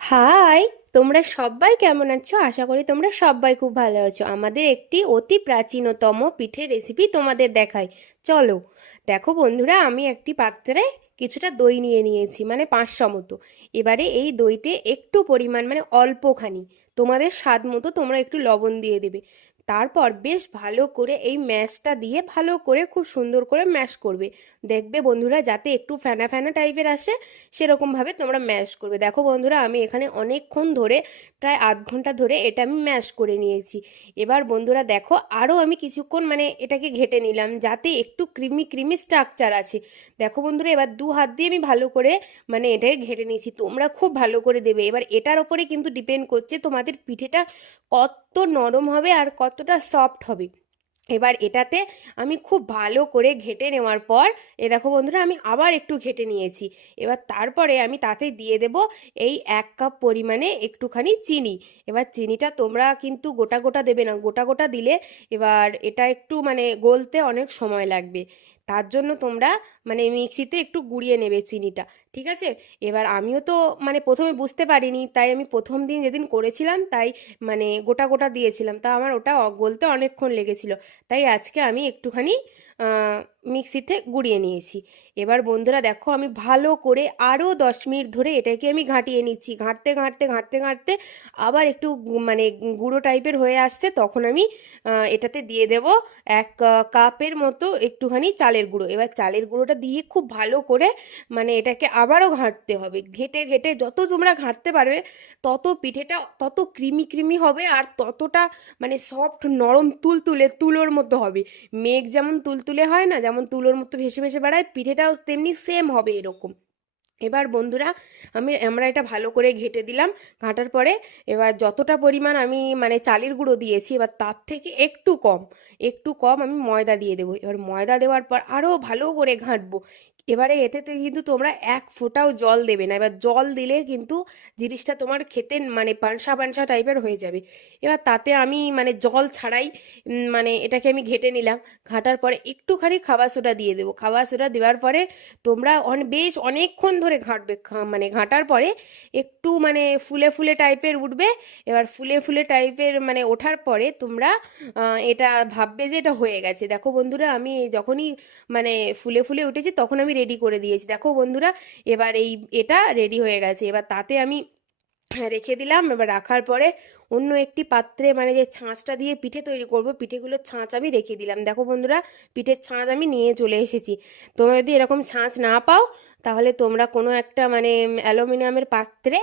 High, তোমরা সবাই কেমন আছো? আশা করি তোমরা সবাই খুব ভালো আছো। আমাদের একটি অতি প্রাচীনতম পিঠের রেসিপি তোমাদের দেখাই। চলো। দেখো বন্ধুরা, আমি একটি পাত্রে কিছুটা দই নিয়ে নিয়েছি, মানে 500 মতো। এবারে এই দইতে একটু পরিমাণ, মানে অল্পখানি, তোমাদের স্বাদ মতো তোমরা একটু লবণ দিয়ে দেবে। তারপর বেশ ভালো করে এই ম্যাশটা দিয়ে ভালো করে খুব সুন্দর করে ম্যাশ করবে। দেখবে বন্ধুরা, যাতে একটু ফেনা ফেনা টাইপের আসে, সেরকমভাবে তোমরা ম্যাশ করবে। দেখো বন্ধুরা, আমি এখানে অনেকক্ষণ ধরে, প্রায় আধ ঘন্টা ধরে এটা আমি ম্যাশ করে নিয়েছি। এবার বন্ধুরা দেখো, আরও আমি কিছুক্ষণ মানে এটাকে ঘেটে নিলাম, যাতে একটু ক্রিমি ক্রিমি স্ট্রাকচার আছে। দেখো বন্ধুরা, এবার দু হাত দিয়ে আমি ভালো করে মানে এটাকে ঘেটে নিয়েছি। তোমরা খুব ভালো করে দেবে। এবার এটার ওপরে কিন্তু ডিপেন্ড করছে তোমাদের পিঠেটা কত নরম হবে আর কতটা সফট হবে। এবার এটাতে আমি খুব ভালো করে ঘেটে নেওয়ার পর, দেখো বন্ধুরা, আমি আবার একটু ঘেটে নিয়েছি। এবার তারপরে আমি তাতে দিয়ে দেব এই 1 কাপ পরিমাণে একটুখানি চিনি। এবার চিনিটা তোমরা কিন্তু গোটা গোটা দেবে না, গোটা গোটা দিলে এবার এটা একটু মানে গলতে অনেক সময় লাগবে। তার জন্য তোমরা মানে মিক্সিতে একটু গুঁড়িয়ে নেবে চিনিটা। ঠিক আছে? এবার আমিও তো মানে প্রথমে বুঝতে পারিনি, তাই আমি প্রথম দিন যেদিন করেছিলাম তাই মানে গোটা গোটা দিয়েছিলাম, তা আমার ওটা গলতে অনেকক্ষণ লেগেছিল। তাই আজকে আমি একটুখানি মিক্সিতে গুঁড়িয়ে নিয়েছি। এবার বন্ধুরা দেখো, আমি ভালো করে আরও 10 মিনিট ধরে এটাকে আমি ঘাঁটিয়ে নিচ্ছি। ঘাঁটতে ঘাঁটতে ঘাঁটতে ঘাঁটতে আবার একটু মানে গুঁড়ো টাইপের হয়ে আসছে, তখন আমি এটাতে দিয়ে দেব 1 কাপের মতো একটুখানি চালের গুঁড়ো। এবার চালের গুঁড়োটা দিয়ে খুব ভালো করে মানে এটাকে আবারও ঘাঁটতে হবে। ঘেটে ঘেটে যত তোমরা ঘাঁটতে পারবে, তত পিঠেটা তত ক্রিমি ক্রিমি হবে, আর ততটা মানে সফট নরম তুলতুলে তুলোর মতো হবে। মেঘ যেমন তুলতুলে হয় না, যেমন তুলোর মতো ভেসে ভেসে বেড়ায়, পিঠেটাও তেমনি সেম হবে এরকম। এবার বন্ধুরা, আমরা এটা ভালো করে ঘেটে দিলাম। ঘাঁটার পরে এবার যতটা পরিমাণ আমি মানে চালের গুঁড়ো দিয়েছি, এবার তার থেকে একটু কম আমি ময়দা দিয়ে দেবো। এবার ময়দা দেওয়ার পর আরও ভালো করে ঘাঁটবো। এবারে এতেতে কিন্তু তোমরা এক ফোঁটাও জল দেবে না। এবার জল দিলে কিন্তু জিনিসটা তোমার খেতে মানে পানসা পানসা টাইপের হয়ে যাবে। এবার তাতে আমি মানে জল ছাড়াই মানে এটাকে আমি ঘেটে নিলাম। ঘাঁটার পরে একটুখানি খাবার সোডা দিয়ে দেবো। খাবার সোডা দেওয়ার পরে তোমরা বেশ অনেকক্ষণ ধরে ঘাঁটবে। মানে ঘাঁটার পরে একটু মানে ফুলে ফুলে টাইপের উঠবে। এবার ফুলে ফুলে টাইপের মানে ওঠার পরে তোমরা এটা ভাববে যে এটা হয়ে গেছে। দেখো বন্ধুরা, আমি যখনই মানে ফুলে ফুলে উঠেছি তখন আমি রেডি করে দিয়েছি। দেখো বন্ধুরা, এবার এটা রেডি হয়ে গেছে। এবার তাতে আমি রেখে দিলাম। এবার রাখার পরে অন্য একটি পাত্রে মানে যে ছাঁচটা দিয়ে পিঠে তৈরি করব, পিঠেগুলোর ছাঁচ আমি রেখে দিলাম। দেখো বন্ধুরা, পিঠের ছাঁচ আমি নিয়ে চলে এসেছি। তোমরা যদি এরকম ছাঁচ না পাও, তাহলে তোমরা কোনো একটা মানে অ্যালুমিনিয়ামের পাত্রে